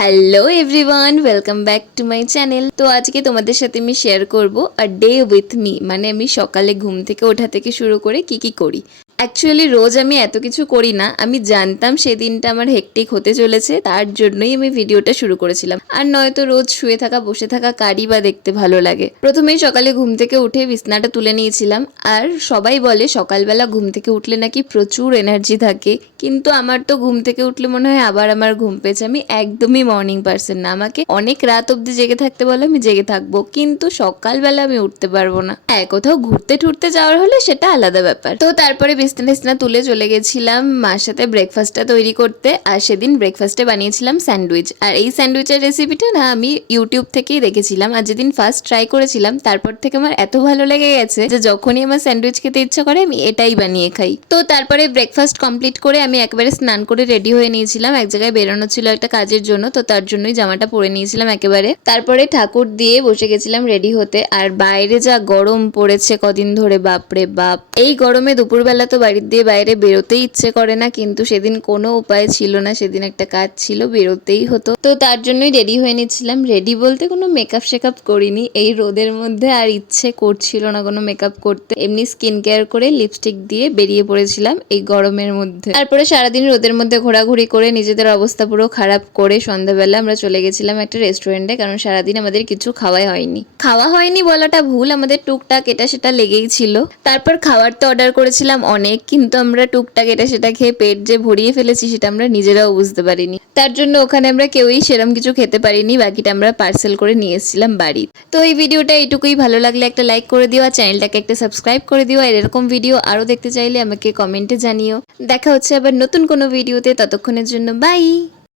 Hello everyone, welcome back to my channel. তো আজকে তোমাদের সাথে আমি শেয়ার করব আ ডে উইথ মি, মানে আমি সকালে ঘুম থেকে ওঠা থেকে শুরু করে কি কি করি। অ্যাকচুয়ালি রোজ আমি এত কিছু করি না, আমি জানতাম সেদিনটা আমার হেক্টিক হতে চলেছে, তার জন্যই আমি ভিডিওটা শুরু করেছিলাম। আর নয়তো রোজ শুয়ে থাকা বসে থাকা কারই বা দেখতে ভালো লাগে। প্রথমেই সকালে ঘুম থেকে উঠে বিছনাটা তুলে নিয়েছিলাম। আর সবাই বলে সকালবেলা ঘুম থেকে উঠলে নাকি প্রচুর এনার্জি থাকে, কিন্তু আমার তো ঘুম থেকে উঠলে মনে হয় আবার আমার ঘুম পেয়েছে। আমি একদমই মর্নিং পার্সন না, আমাকে অনেক রাত অব্দি জেগে থাকতে বলে আমি জেগে থাকবো, কিন্তু সকালবেলা আমি উঠতে পারবো না। হ্যাঁ, কোথাও ঘুরতে ঠুরতে যাওয়ার হলে সেটা আলাদা ব্যাপার। তো তারপরে বিছনা টিছনা তুলে চলে গেছিলাম মার সাথে ব্রেকফাস্টটা তৈরি করতে। আর সেদিন ব্রেকফাস্টে বানিয়েছিলাম স্যান্ডউইচ। আর এই স্যান্ডউইচের রেসিপিটা না আমি ইউটিউব থেকেই দেখেছিলাম। আর যেদিন ফার্স্ট ট্রাই করেছিলাম তারপর থেকে আমার এত ভালো লেগে গেছে যে যখনই আমার স্যান্ডউইচ খেতে ইচ্ছা করে আমি এটাই বানিয়ে খাই। তো তারপরে ব্রেকফাস্ট কমপ্লিট করে আমি একবারে স্নান করে রেডি হয়ে নিয়েছিলাম। এক জায়গায় বেরোনো ছিল একটা কাজের জন্য, তো তার জন্যই জামাটা পরে নিয়েছিলাম একেবারে। তারপরে ঠাকুর দিয়ে বসে গেছিলাম রেডি হতে। আর বাইরে যা গরম পড়েছে কদিন ধরে, বাপরে বাপ! এই গরমে দুপুরবেলা তো বাড়ির দিয়ে বাইরে বেরোতেই ইচ্ছে করে না, কিন্তু সেদিন কোনো উপায় ছিল না, সেদিন একটা কাজ ছিল, বেরোতেই হতো। তো তার জন্যই রেডি হয়ে নিচ্ছিলাম। রেডি বলতে কোনো মেকআপ শেকআপ করিনি এই রোদের মধ্যে, আর ইচ্ছে করছিল না কোনো মেকআপ করতে। এমনি স্কিন কেয়ার করে লিপস্টিক দিয়ে বেরিয়ে পড়েছিলাম এই গরমের মধ্যে। তারপরে সারাদিন রোদের মধ্যে ঘোরাঘুরি করে নিজেদের অবস্থা পুরো খারাপ করে সন্ধ্যাবেলা আমরা চলে গেছিলাম একটা রেস্টুরেন্টে, কারণ সারাদিন আমাদের কিছু খাওয়া হয়নি বলাটা ভুল, আমাদের টুকটাক এটা সেটা লেগেই ছিল। তারপর খাবার তো অর্ডার করেছিলাম অনেক, কিন্তু আমরা টুকটাক এটা সেটা খেয়ে পেট যে ভরিয়ে ফেলেছি সেটা আমরা নিজেরাও বুঝতে পারিনি। তার জন্য ওখানে আমরা কেউই সেরকম কিছু খেতে পারিনি, বাকিটা আমরা পার্সেল করে নিয়ে এসেছিলাম বাড়ি। তো এই ভিডিওটা এইটুকুই, ভালো লাগলে একটা লাইক করে দিও, আর চ্যানেলটাকে একটা সাবস্ক্রাইব করে দিও। আর এরকম ভিডিও আরও দেখতে চাইলে আমাকে কমেন্টে জানিও। দেখা হচ্ছে আবার নতুন কোনো ভিডিওতে, ততক্ষণের জন্য বাই।